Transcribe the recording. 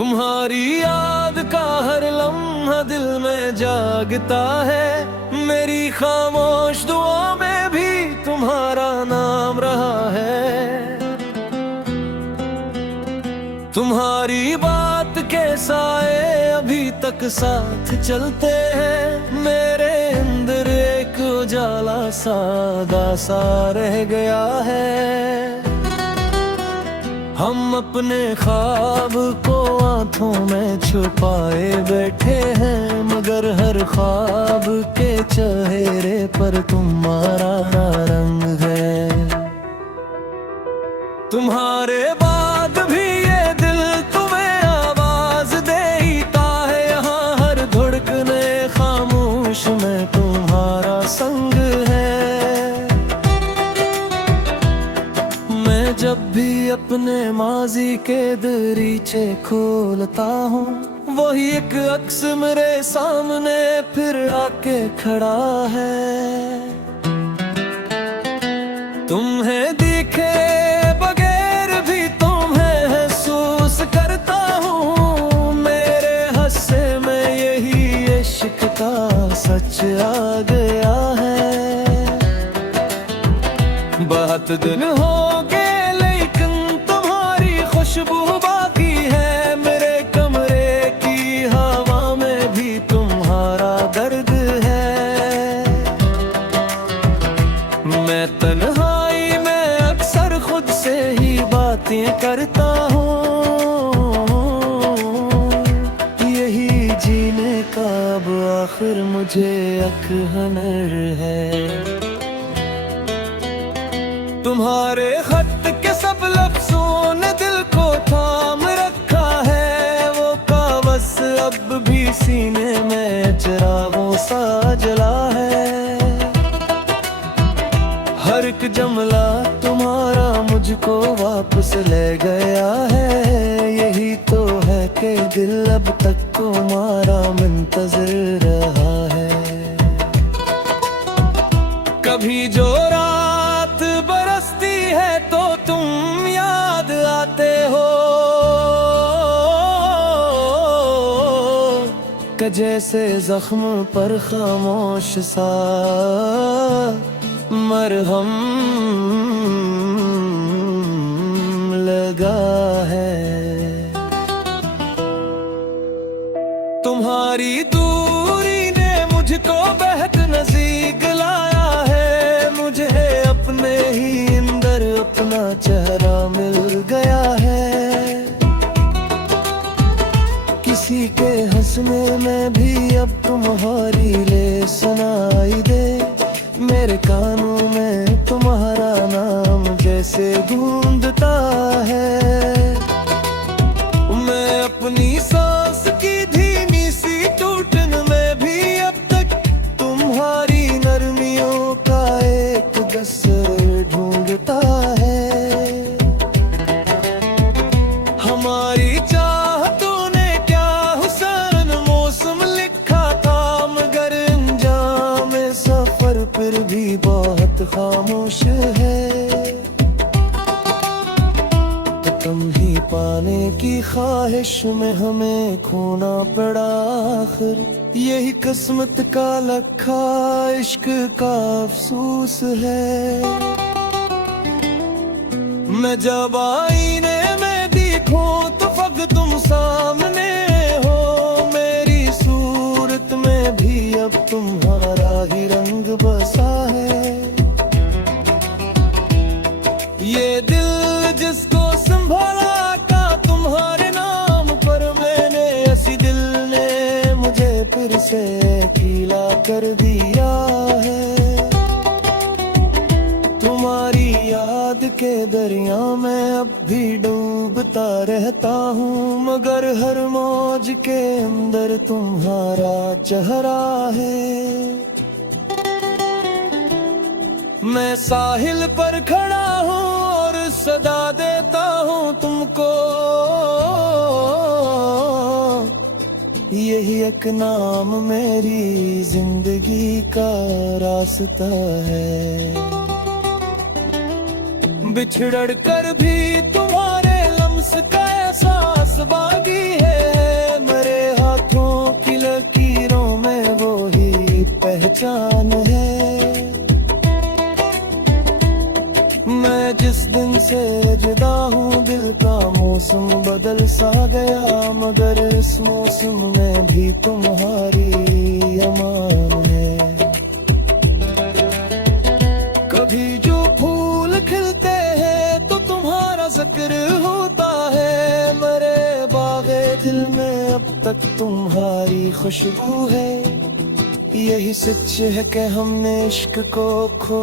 तुम्हारी याद का हर लम्हा दिल में जागता है। मेरी खामोश दुआ में भी तुम्हारा नाम रहा है। तुम्हारी बात के साए अभी तक साथ चलते हैं। मेरे अंदर एक उजाला सादा सा रह गया है। हम अपने ख्वाब को आंखों में छुपाए बैठे हैं, मगर हर ख्वाब के चेहरे पर तुम्हारा रंग है। तुम्हारे बाद भी ये दिल तुम्हें आवाज देता है। यहाँ हर धड़कने खामोश में तुम्हारा संग है। मैं जब भी अपने माजी के दरीचे खोलता हूँ, वही एक अक्स मेरे सामने फिर आके खड़ा है। तुम्हें दिखे बगैर भी तुम्हें महसूस करता हूँ। मेरे हस्से में यही इश्क का सच आ गया है। बहुत दिन हो गए लेकिन तुम्हारी खुशबू बाकी है। मेरे कमरे की हवा में भी तुम्हारा दर्द है। मैं तन्हाई में अक्सर खुद से ही बातें करता हूँ। यही जीने का अब आखिर मुझे अकहनर है। तुम्हारे खत के सब लफ्जों ने दिल को थाम रखा है। वो कागज अब भी सीने में चिरागों सा जला है। हर एक जुमला तुम्हारा मुझको वापस ले गया है। यही तो है कि दिल अब तक तुम्हारा मुंतज़िर रहा है। कभी जो रात बरसती है तो तुम याद आते हो, कि जैसे जख्म पर खामोश सा मरहम लगा है। तुम्हारी दूरी ने मुझको बेहद नज़दीक लाया है। मुझे अपने ही अंदर अपना चेहरा मिल गया है। किसी के हंसने में भी अब तुम्हारी ले सुनाई दे। मेरे कानों में तुम्हारा नाम जैसे गूंजता है। मैं अपनी सांस की धीमी सी टूटन में भी अब तक तुम्हारी नरमियों का एक गस्सर ढूंढता है। हमारी चाहतों ने क्या हुस्न मौसम लिखा था, मगर अंजाम सफर फिर भी बहुत खामोश है। तुम ही पाने की ख्वाहिश में हमें खोना पड़ा आखिर। यही किस्मत का लखा इश्क का अफसोस है। मैं जब आईने में दिखूं तो फक तुम सामने हो। मेरी सूरत में भी अब तुम्हारा ही रंग बसा है। ये दिल जिसको संभाला का तुम्हारे नाम पर मैंने, ऐसी दिल ने मुझे फिर से गीला कर दिया है। तुम्हारी याद के दरिया में अब भी डूबता रहता हूँ, मगर हर मौज के अंदर तुम्हारा चेहरा है। मैं साहिल पर खड़ा हूँ और सदा देता हूँ तुमको। यही एक नाम मेरी जिंदगी का रास्ता है। बिछड़ कर भी तुम्हारे लम्स का एहसास बागी है, मेरे हाथों की लकीरों में वो ही पहचान है। मैं जिस दिन से जुदा हूँ दिल का मौसम बदल सा गया, मगर इस मौसम में भी तुम्हारी अमान है। कभी जो फूल खिलते हैं तो तुम्हारा जिक्र होता है, मेरे बागे दिल में अब तक तुम्हारी खुशबू है। यही सच है कि हमने इश्क को खो